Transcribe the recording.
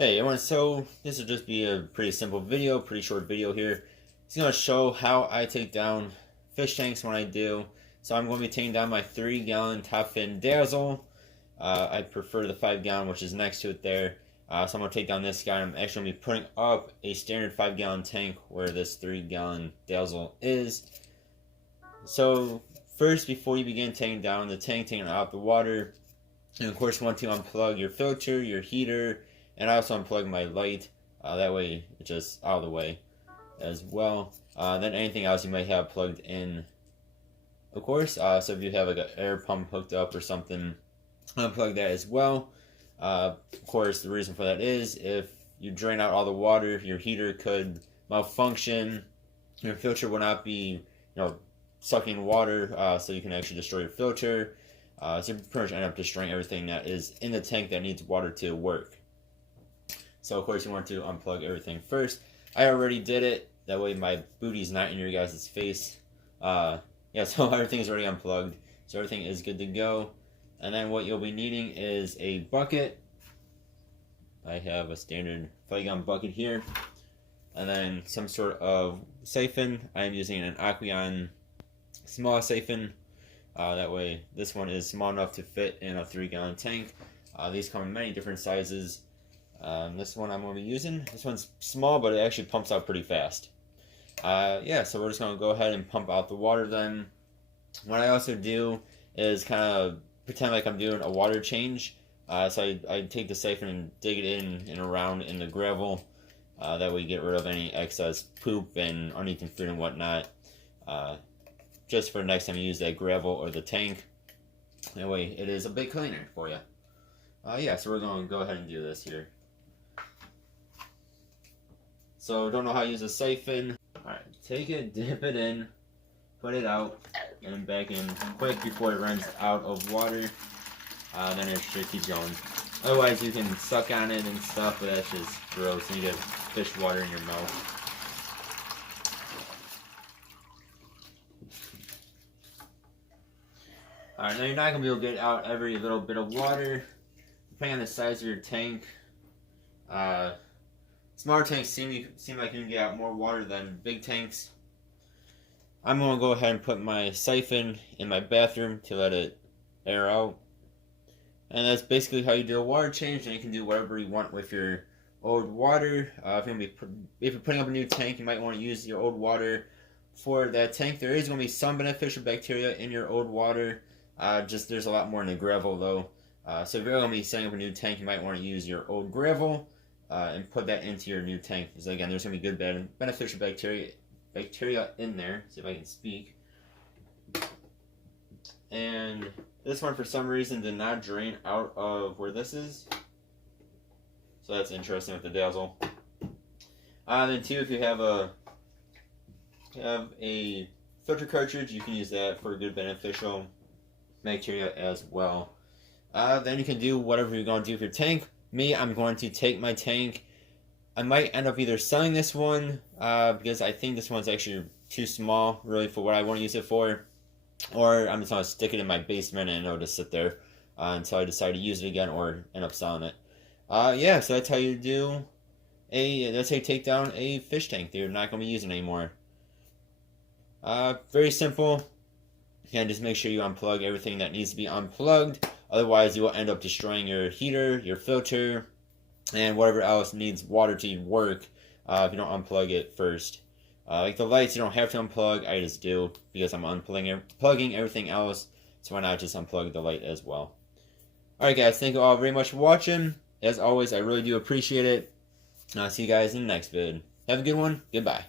Hey everyone, so this will just be a pretty simple video, pretty short video here. It's going to show how I take down fish tanks when I do. So I'm going to be taking down my 3-gallon top fin dazzle. I prefer the 5-gallon, which is next to it there. So I'm going to take down this guy. I'm actually going to be putting up a standard 5-gallon tank where this 3-gallon dazzle is. So first, before you begin taking down the tank, taking out the water, and of course you want to unplug your filter, your heater, and I also unplug my light, that way it's just out of the way as well. Then anything else you might have plugged in, of course. So if you have like an air pump hooked up or something, unplug that as well. Of course, the reason for that is if you drain out all the water, your heater could malfunction, your filter will not be, sucking water, so you can actually destroy your filter. So you pretty much end up destroying everything that is in the tank that needs water to work. So of course you want to unplug everything first. I already did it. That way my booty's not in your guys' face. So everything's already unplugged. So everything is good to go. And then what you'll be needing is a bucket. I have a standard 5-gallon bucket here. And then some sort of siphon. I am using an Aqueon small siphon. That way this one is small enough to fit in a 3-gallon tank. These come in many different sizes. This one I'm going to be using. This one's small, but it actually pumps out pretty fast. So we're just going to go ahead and pump out the water then. What I also do is kind of pretend like I'm doing a water change. So I take the siphon and dig it in and around in the gravel. That way you get rid of any excess poop and uneaten food and whatnot. Just for next time you use that gravel or the tank. That way it is a bit cleaner for you. So we're going to go ahead and do this here. So don't know how to use a siphon. Alright, take it, dip it in, put it out, and back in quick before it runs out of water. Then it should keep going. Otherwise you can suck on it and stuff, but that's just gross. You get fish water in your mouth. Alright, now you're not going to be able to get out every little bit of water. Depending on the size of your tank. Smaller tanks seem like you can get out more water than big tanks. I'm going to go ahead and put my siphon in my bathroom to let it air out. And that's basically how you do a water change, and you can do whatever you want with your old water. If you're putting up a new tank, you might want to use your old water for that tank. There is going to be some beneficial bacteria in your old water. Just there's a lot more in the gravel though. So if you're going to be setting up a new tank, you might want to use your old gravel and put that into your new tank. Because again, there's going to be good beneficial bacteria in there. See if I can speak. And this one for some reason did not drain out of where this is. So that's interesting with the dazzle. Then too, if you have a filter cartridge, you can use that for good beneficial bacteria as well. Then you can do whatever you're going to do with your tank. Me, I'm going to take my tank. I might end up either selling this one because I think this one's actually too small really for what I want to use it for, or I'm just going to stick it in my basement and it'll just sit there until I decide to use it again or end up selling it. So that's how you do that's how you take down a fish tank that you're not going to be using anymore. Very simple. Again, just make sure you unplug everything that needs to be unplugged. Otherwise, you will end up destroying your heater, your filter, and whatever else needs water to work if you don't unplug it first. Like the lights, you don't have to unplug. I just do because I'm plugging everything else. So why not just unplug the light as well? Alright guys, thank you all very much for watching. As always, I really do appreciate it. And I'll see you guys in the next vid. Have a good one. Goodbye.